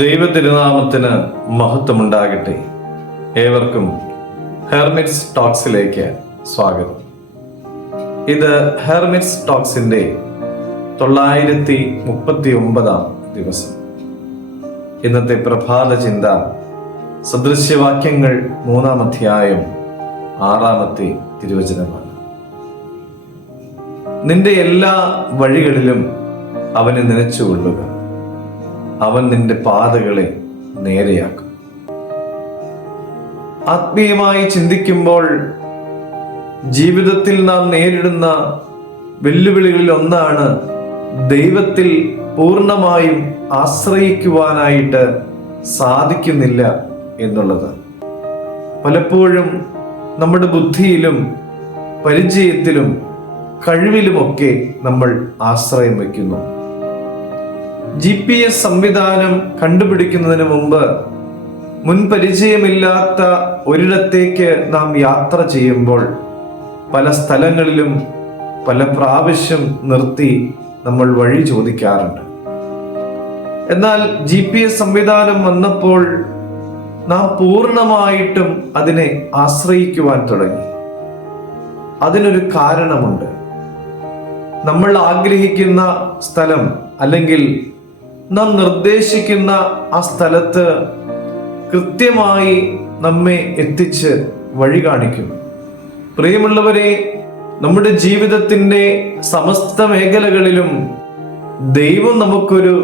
ദൈവ തിരുനാമത്തിന് മഹത്വമുണ്ടാകട്ടെ. ഏവർക്കും ഹെർമിറ്റ്സ് ടോക്സിലേക്ക് സ്വാഗതം. ഇത് ഹെർമിറ്റ്സ് ടോക്സിന്റെ 939 ദിവസം. ഇന്നത്തെ പ്രഭാത ചിന്ത സദൃശ്യവാക്യങ്ങൾ 3-ാം അധ്യായം 6-ാമത്തെ തിരുവചനമാണ്. നിന്റെ എല്ലാ വഴികളിലും അവനെ നനച്ചുകൊള്ളുക, അവൻ നിന്റെ പാതകളെ നേരെയാക്കും. ആത്മീയമായി ചിന്തിക്കുമ്പോൾ ജീവിതത്തിൽ നാം നേരിടുന്ന വെല്ലുവിളികളിൽ ഒന്നാണ് ദൈവത്തിൽ പൂർണ്ണമായും ആശ്രയിക്കുവാനായിട്ട് സാധിക്കുന്നില്ല എന്നുള്ളത്. പലപ്പോഴും നമ്മുടെ ബുദ്ധിയിലും പരിചയത്തിലും കഴിവിലുമൊക്കെ നമ്മൾ ആശ്രയം വയ്ക്കുന്നു. GPS സംവിധാനം കണ്ടുപിടിക്കുന്നതിന് മുമ്പ് മുൻപരിചയമില്ലാത്ത ഒരിടത്തേക്ക് നാം യാത്ര ചെയ്യുമ്പോൾ പല സ്ഥലങ്ങളിലും പല പ്രാവശ്യം നിർത്തി നമ്മൾ വഴി ചോദിക്കാറുണ്ട്. എന്നാൽ GPS സംവിധാനം വന്നപ്പോൾ നാം പൂർണ്ണമായിട്ടും അതിനെ ആശ്രയിക്കുവാൻ തുടങ്ങി. അതിനൊരു കാരണമുണ്ട്. നമ്മൾ ആഗ്രഹിക്കുന്ന സ്ഥലം അല്ലെങ്കിൽ നാം നിർദ്ദേശിക്കുന്ന ആ സ്ഥലത്ത് കൃത്യമായി നമ്മെ എത്തിച്ച് വഴി കാണിക്കും. പ്രിയമുള്ളവരെ, നമ്മുടെ ജീവിതത്തിൻ്റെ സമസ്ത മേഖലകളിലും ദൈവം നമുക്കൊരു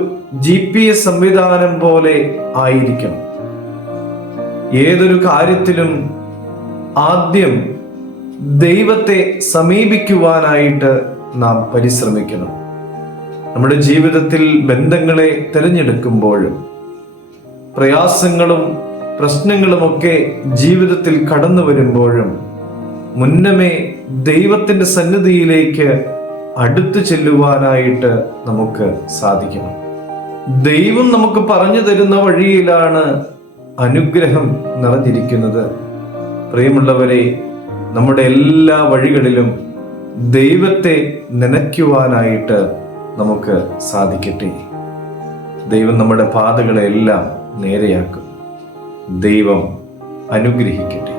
GPS സംവിധാനം പോലെ ആയിരിക്കണം. ഏതൊരു കാര്യത്തിലും ആദ്യം ദൈവത്തെ സമീപിക്കുവാനായിട്ട് നാം പരിശ്രമിക്കണം. നമ്മുടെ ജീവിതത്തിൽ ബന്ധങ്ങളെ തിരഞ്ഞെടുക്കുമ്പോഴും പ്രയാസങ്ങളും പ്രശ്നങ്ങളുമൊക്കെ ജീവിതത്തിൽ കടന്നു വരുമ്പോഴും മുന്നമേ ദൈവത്തിന്റെ സന്നിധിയിലേക്ക് അടുത്തു ചെല്ലുവാനായിട്ട് നമുക്ക് സാധിക്കണം. ദൈവം നമുക്ക് പറഞ്ഞു തരുന്ന വഴിയിലാണ് അനുഗ്രഹം നിറഞ്ഞിരിക്കുന്നത്. പ്രിയമുള്ളവരെ, നമ്മുടെ എല്ലാ വഴികളിലും ദൈവത്തെ നനയ്ക്കുവാനായിട്ട് നമുക്ക് സാധിക്കട്ടെ. ദൈവം നമ്മുടെ പാതകളെല്ലാം നേരെയാക്കും. ദൈവം അനുഗ്രഹിക്കട്ടെ.